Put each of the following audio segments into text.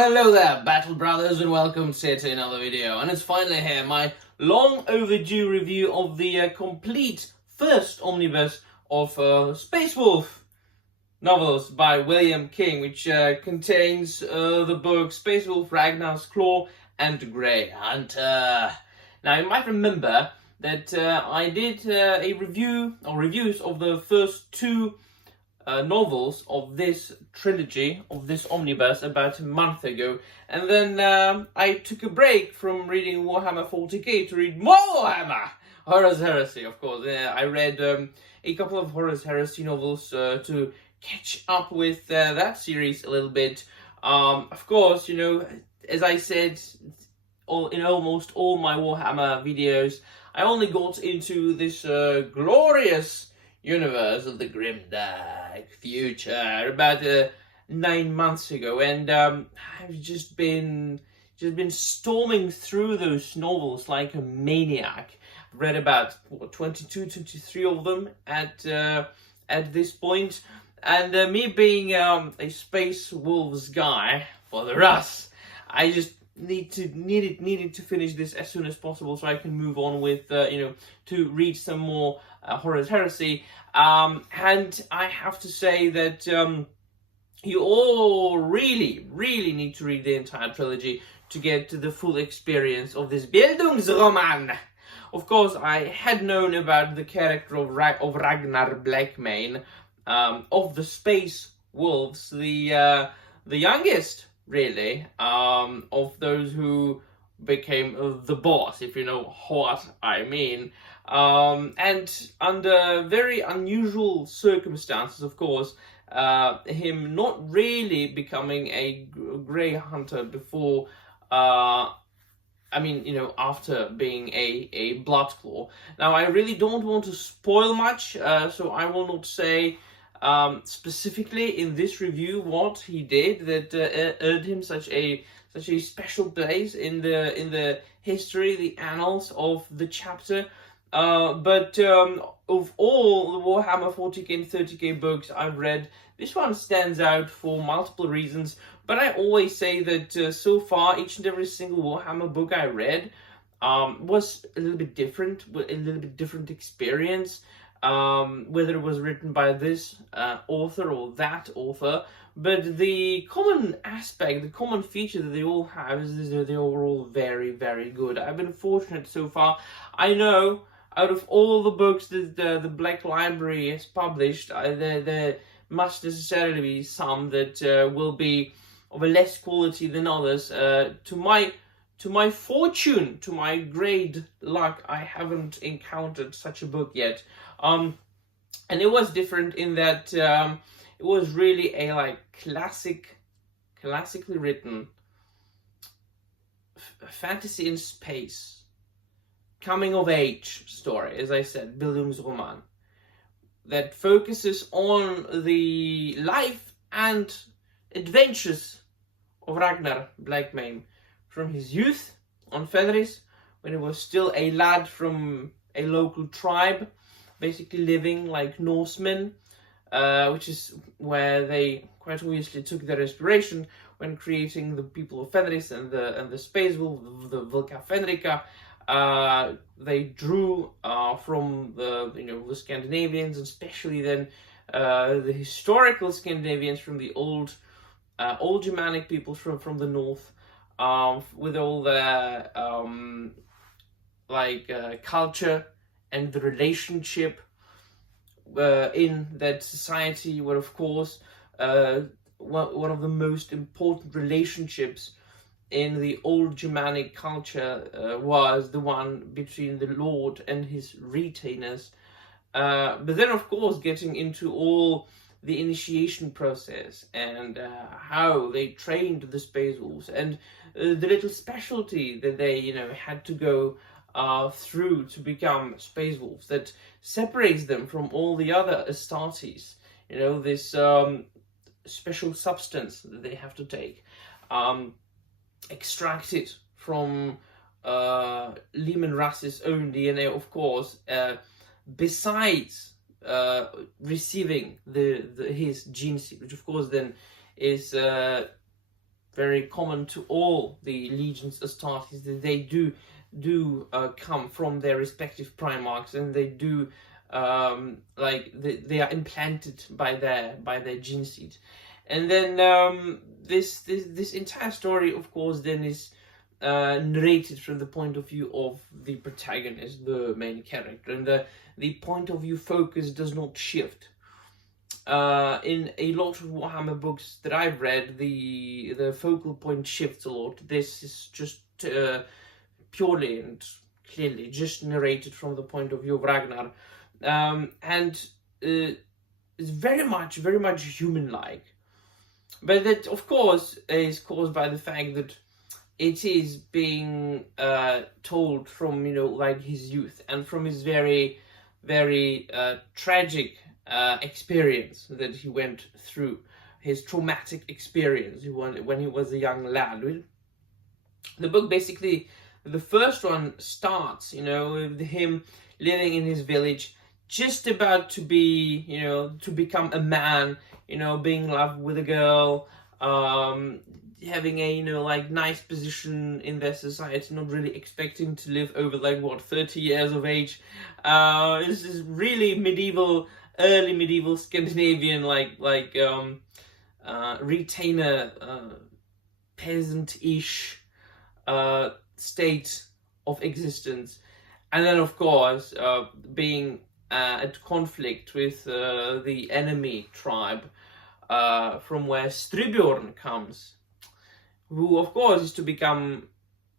Hello there, Battle Brothers, and welcome to another video. And it's finally here, my long overdue review of the complete first omnibus of Space Wolf novels by William King, which contains the book Space Wolf, Ragnar's Claw, and Grey Hunter. Now, you might remember that I did a review or reviews of the first two novels of this trilogy, of this omnibus, about a month ago, and then I took a break from reading Warhammer 40k to read more Warhammer! Horus Heresy, of course. I read a couple of Horus Heresy novels to catch up with that series a little bit. Of course, you know, as I said in almost all my Warhammer videos, I only got into this glorious universe of the grimdark future about 9 months ago, and I've just been storming through those novels like a maniac. I've read about 23 of them at this point, and me being a Space Wolves guy for the Russ, I just needed to finish this as soon as possible so I can move on with to read some more Horus Heresy, and I have to say that you all really need to read the entire trilogy to get to the full experience of this Bildungsroman. Of course, I had known about the character of Ragnar Blackmane, of the Space Wolves, the youngest, really, of those who became the boss, if you know what I mean. And under very unusual circumstances, of course, him not really becoming a Grey Hunter before, after being a Bloodclaw. Now, I really don't want to spoil much, so I will not say specifically in this review what he did that earned him such a special place in the history, the annals of the chapter. But of all the Warhammer 40k and 30k books I've read, this one stands out for multiple reasons. But I always say that so far, each and every single Warhammer book I read was a little bit different, a little bit different experience. Whether it was written by this author or that author, but the common aspect, the common feature that they all have is that they're all very, very good. I've been fortunate so far. I know out of all the books that the Black Library has published, there must necessarily be some that will be of a less quality than others. To my fortune, to my great luck, I haven't encountered such a book yet. And it was different in that it was really a classically written fantasy in space, coming of age story, as I said, Bildungsroman, that focuses on the life and adventures of Ragnar Blackmane from his youth on Fenris, when he was still a lad from a local tribe, basically living like Norsemen, which is where they quite obviously took their inspiration when creating the people of Fenris and the Space Wolf, the Vulca Fenrica. They drew from the Scandinavians, especially then the historical Scandinavians from the old Germanic peoples from the north, with all their culture and the relationship in that society, where of course one of the most important relationships in the old Germanic culture was the one between the Lord and his retainers. But then of course getting into all the initiation process and how they trained the Space Wolves, and the little specialty that they had to go through to become Space Wolves that separates them from all the other Astartes. This special substance that they have to take, extracted from Leman Russ's own DNA, of course, besides receiving his gene seed, which of course then is very common to all the legions Astartes, that they do come from their respective Primarchs, and they do they are implanted by their gene seed. And then this entire story, of course, then is narrated from the point of view of the protagonist, the main character, and the point of view focus does not shift. In a lot of Warhammer books that I've read, the focal point shifts a lot. This is just purely and clearly just narrated from the point of view of Ragnar, and it's very much human-like. But that, of course, is caused by the fact that it is being told from, like, his youth and from his very, very tragic experience that he went through, his traumatic experience when he was a young lad. The book basically, the first one starts, with him living in his village, just about to be, to become a man, being in love with a girl, having a, nice position in their society, not really expecting to live over, 30 years of age. This is really early medieval Scandinavian, retainer, peasant-ish state of existence. And then, of course, being at conflict with the enemy tribe from where Stribbjorn comes, who, of course, is to become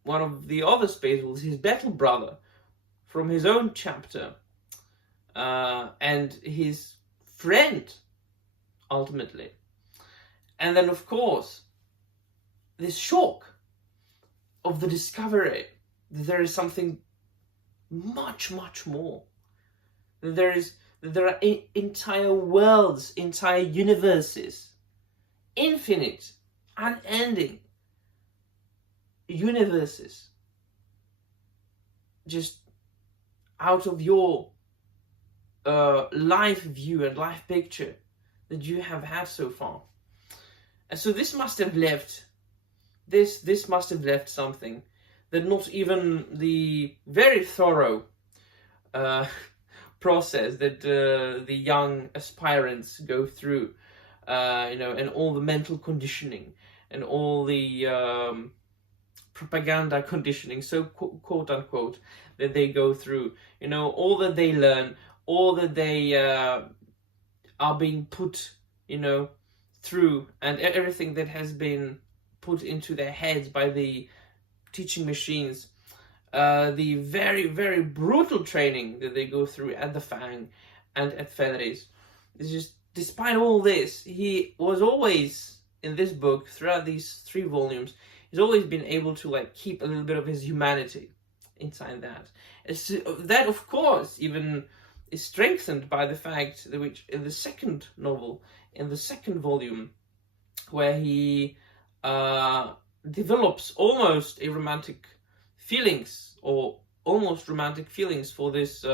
one of the other Space Wolves, his battle brother from his own chapter, and his friend, ultimately. And then, of course, this shock of the discovery that there is something much more. That there are entire worlds, entire universes, infinite, unending universes, just out of your life view and life picture that you have had so far. And so this must have left something that not even the very thorough process that the young aspirants go through, and all the mental conditioning and all the propaganda conditioning, so quote unquote, that they go through, all that they learn, all that they are being put, through, and everything that has been put into their heads by the teaching machines, the very, very brutal training that they go through at the Fang and at Fenris. It's just, despite all this, he was always, in this book, throughout these 3 volumes, he's always been able to keep a little bit of his humanity inside that. That, of course, even is strengthened by the fact that, which in the second novel, in the second volume, where he develops almost a romantic feelings, or almost romantic feelings for this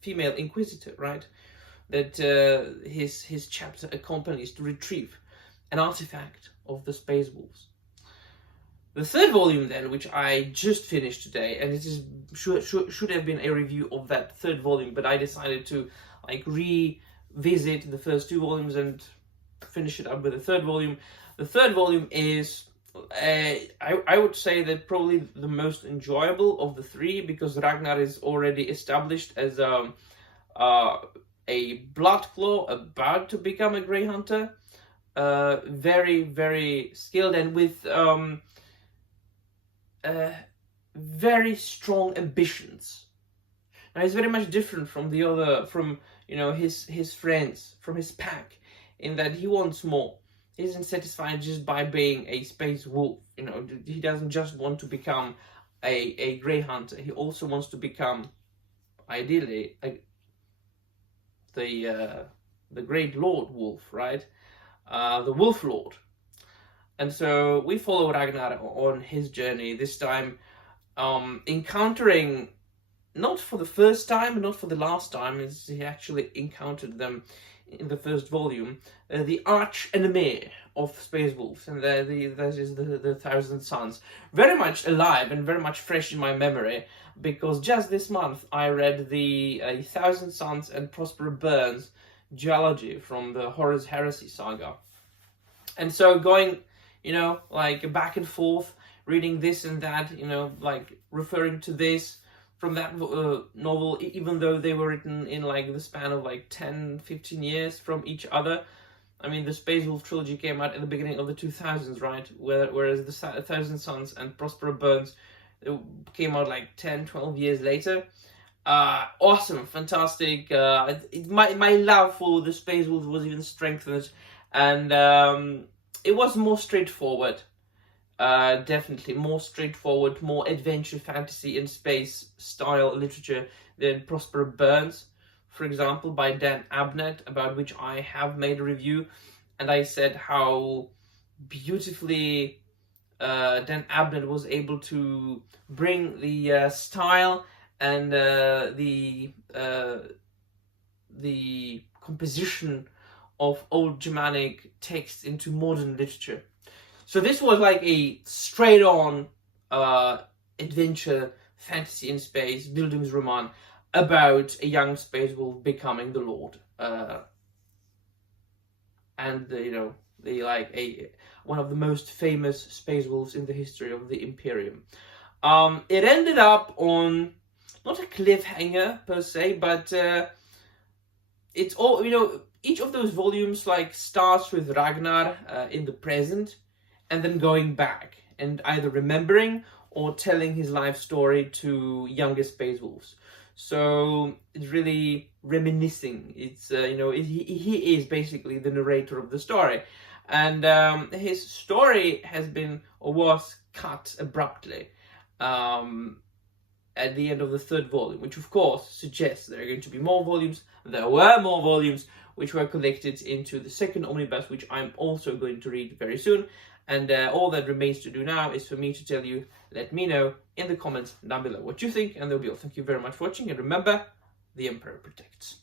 female inquisitor, right? That his chapter accompanies to retrieve an artifact of the Space Wolves. The third volume then, which I just finished today, and it is should have been a review of that third volume, but I decided to revisit the first 2 volumes and finish it up with the third volume. The third volume is, I would say, that probably the most enjoyable of the 3, because Ragnar is already established as a Bloodclaw about to become a Grey Hunter, very, very skilled, and with very strong ambitions. Now he's very much different from the other, his friends, from his pack, in that he wants more. He isn't satisfied just by being a Space Wolf. He doesn't just want to become a Grey Hunter. He also wants to become, ideally, the Great Lord Wolf, right? The Wolf Lord. And so we follow Ragnar on his journey, this time encountering, not for the first time, not for the last time, as he actually encountered them in the first volume, the arch enemy of Space Wolves, and that is the Thousand Suns. Very much alive and very much fresh in my memory, because just this month I read the Thousand Suns and Prosper Burns duology from the Horus Heresy saga. And so going, like back and forth, reading this and that, like referring to this from that novel, even though they were written in like the span of like 10-15 years from each other. I mean, the Space Wolf trilogy came out at the beginning of the 2000s, right? Whereas the Thousand Suns and Prosper Burns came out like 10-12 years later. Awesome, fantastic. My love for the Space Wolves was even strengthened, and it was more straightforward. Definitely more straightforward, more adventure, fantasy, and space style literature than Prosper Burns, for example, by Dan Abnett, about which I have made a review, and I said how beautifully Dan Abnett was able to bring the style and the composition of old Germanic texts into modern literature. So this was like a straight-on adventure, fantasy in space, Bildungsroman, about a young space wolf becoming the Lord, and one of the most famous space wolves in the history of the Imperium. It ended up on not a cliffhanger per se, but it's all, each of those volumes like starts with Ragnar in the present, and then going back and either remembering or telling his life story to younger space wolves. So it's really reminiscing. It's he is basically the narrator of the story, and his story has been or was cut abruptly at the end of the third volume, which of course suggests there are going to be more volumes. There were more volumes which were collected into the second omnibus, which I'm also going to read very soon. And all that remains to do now is for me to tell you, let me know in the comments down below what you think, and that'll be all. Thank you very much for watching, and remember, the Emperor protects.